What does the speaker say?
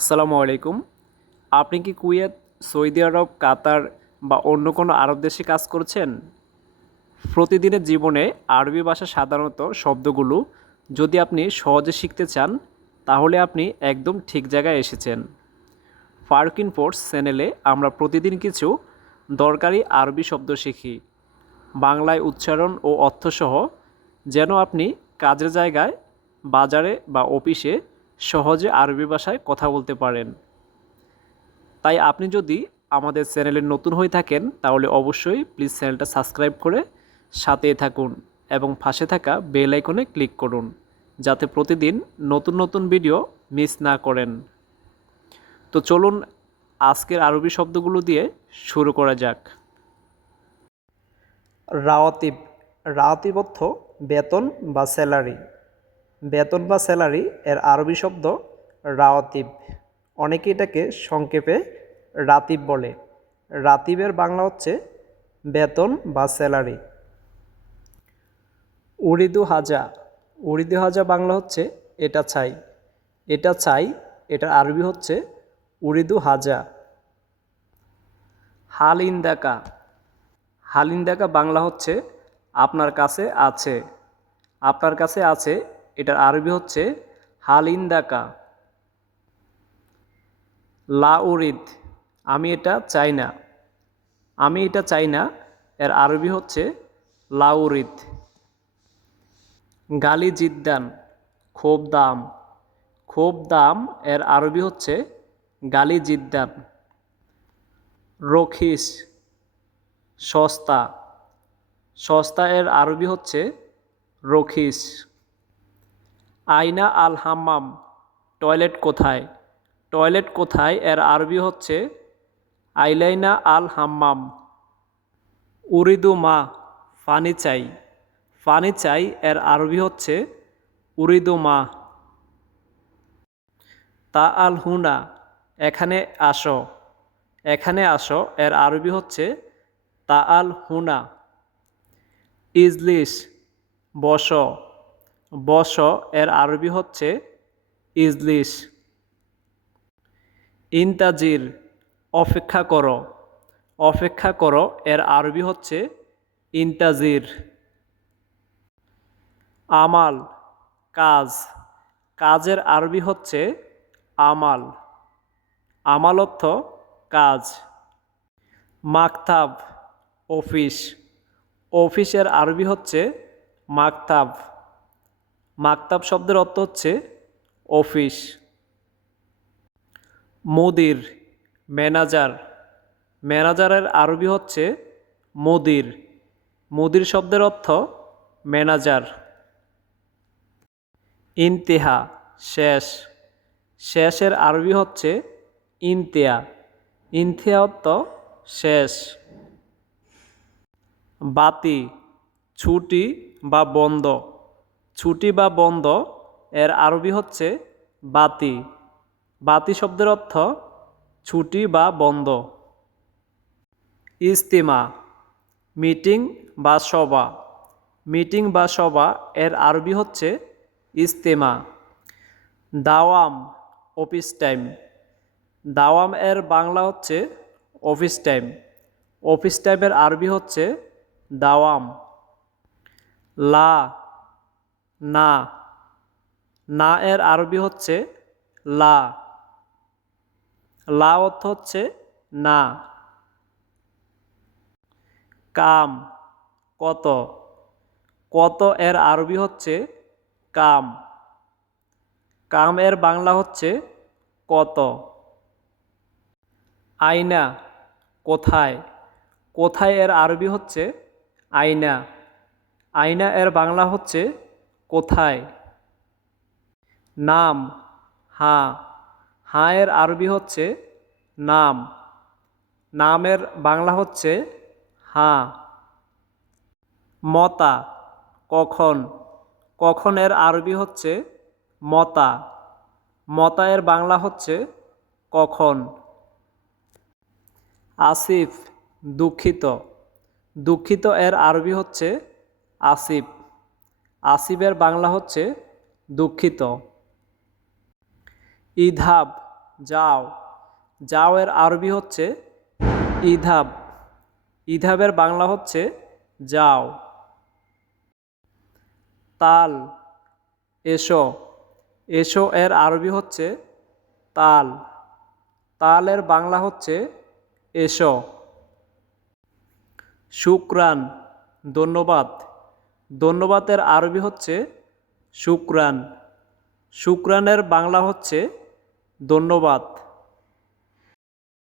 আসসালামু আলাইকুম। আপনি কি কুয়েত, সৌদি আরব, কাতার বা অন্য কোনো আরব দেশে কাজ করছেন? প্রতিদিনের জীবনে আরবি ভাষা সাধারণত শব্দগুলো যদি আপনি সহজে শিখতে চান, তাহলে আপনি একদম ঠিক জায়গায় এসেছেন। ফারুক ফোর্স চ্যানেলে আমরা প্রতিদিন কিছু দরকারি আরবি শব্দ শিখি, বাংলায় উচ্চারণ ও অর্থসহ, যেন আপনি কাজের জায়গায়, বাজারে বা অফিসে সহজে আরবি ভাষায় কথা বলতে পারেন। তাই আপনি যদি আমাদের চ্যানেলে নতুন হয়ে থাকেন, তাহলে অবশ্যই প্লিজ চ্যানেলটা সাবস্ক্রাইব করে সাথেই থাকুন এবং পাশে থাকা বেল আইকনে ক্লিক করুন, যাতে প্রতিদিন নতুন নতুন ভিডিও মিস না করেন। তো চলুন আজকের আরবি শব্দগুলো দিয়ে শুরু করা যাক। রাওয়াতিব। রাওয়াতিব অর্থ বেতন বা স্যালারি। বেতন বা স্যালারি এর আরবি শব্দ রাওয়াতিব। অনেকে এটাকে সংক্ষেপে রাতিব বলে। রাতিবের বাংলা হচ্ছে বেতন বা স্যালারি। উরিদু হাজা। উরিদু হাজা বাংলা হচ্ছে এটা চাই। এটা চাই, এটার আরবি হচ্ছে উরিদু হাজা। হালিন্দাকা। হালিন্দাকা বাংলা হচ্ছে আপনার কাছে আছে। আপনার কাছে আছে, এটার আরবি হচ্ছে হালিন্দাকা। লা উরিদ। আমি এটা চাই না। আমি এটা চাই না, এর আরবি হচ্ছে লা উরিদ। গালি জিদ্দান। খুব দাম। খুব দাম এর আরবি হচ্ছে গালি জিদ্দান। রখিস। সস্তা। সস্তা এর আরবি হচ্ছে রখিস। আইনা আল হাম্মাম। টয়লেট কোথায়? টয়লেট কোথায় এর আরবি হচ্ছে আইলাইনা আল হাম্মাম। উরিদু মা। পানি চাই। পানি চাই এর আরবি হচ্ছে উরিদু মা। তা আল হুনা। এখানে আসো। এখানে আসো এর আরবি হচ্ছে তা আল হুনা। ইজলিস। বস। বস এর আরবি হচ্ছে ইজলিস। ইন্তাজির। অপেক্ষা করো। অপেক্ষা করো এর আরবি হচ্ছে ইন্তাজির। আমাল। কাজ। কাজের আরবি হচ্ছে আমাল। আমাল অর্থ কাজ। মাকতাব। অফিস। অফিসের আরবি হচ্ছে মাকতাব। মাকতাব শব্দের অর্থ হচ্ছে অফিস। মুদির। ম্যানেজার। ম্যানেজারের আরবি হচ্ছে মুদির। মুদির শব্দের অর্থ ম্যানেজার। ইন্তেহা। শেষ। শেষের আরবি হচ্ছে ইন্তেয়া। ইন্তেহা অর্থ শেষ। বাতি। ছুটি বা বন্ধ। ছুটি বা বন্ধ এর আরবি হচ্ছে বাতি। বাতি শব্দের অর্থ ছুটি বা বন্ধ। ইজতিমা। মিটিং বা সভা। মিটিং বা সভা এর আরবি হচ্ছে ইজতেমা। দাওয়াম। Office time. দাওয়াম এর বাংলা হচ্ছে অফিস টাইম। অফিস টাইমের আরবি হচ্ছে দাওয়াম। লা। না। না এর আরবি হচ্ছে লা। লা অর্থ হচ্ছে না। কাম। কত। কত এর আরবি হচ্ছে কাম। কাম এর বাংলা হচ্ছে কত। আয়না। কোথায়। কোথায় এর আরবি হচ্ছে আয়না। আয়না এর বাংলা হচ্ছে কোথায়। নাম। হ্যাঁ। হ্যাঁ এর আরবি হচ্ছে নাম। নামের বাংলা হচ্ছে হ্যাঁ। মতা। কখন। কখন এর আরবি হচ্ছে মতা। মতা এর বাংলা হচ্ছে কখন। আসিফ। দুঃখিত। দুঃখিত এর আরবি হচ্ছে আসিফ। আসিফের বাংলা হচ্ছে দুঃখিত। ইধাব। যাও। যাও এর আরবি হচ্ছে ইধাব। ইধাবের বাংলা হচ্ছে যাও। তাল, এসো। এসো এর আরবি হচ্ছে তাল। তালের বাংলা হচ্ছে এসো। শুক্রান, ধন্যবাদ। ধন্যবাদের আরবি হচ্ছে শুক্রান। শুক্রানের বাংলা হচ্ছে ধন্যবাদ।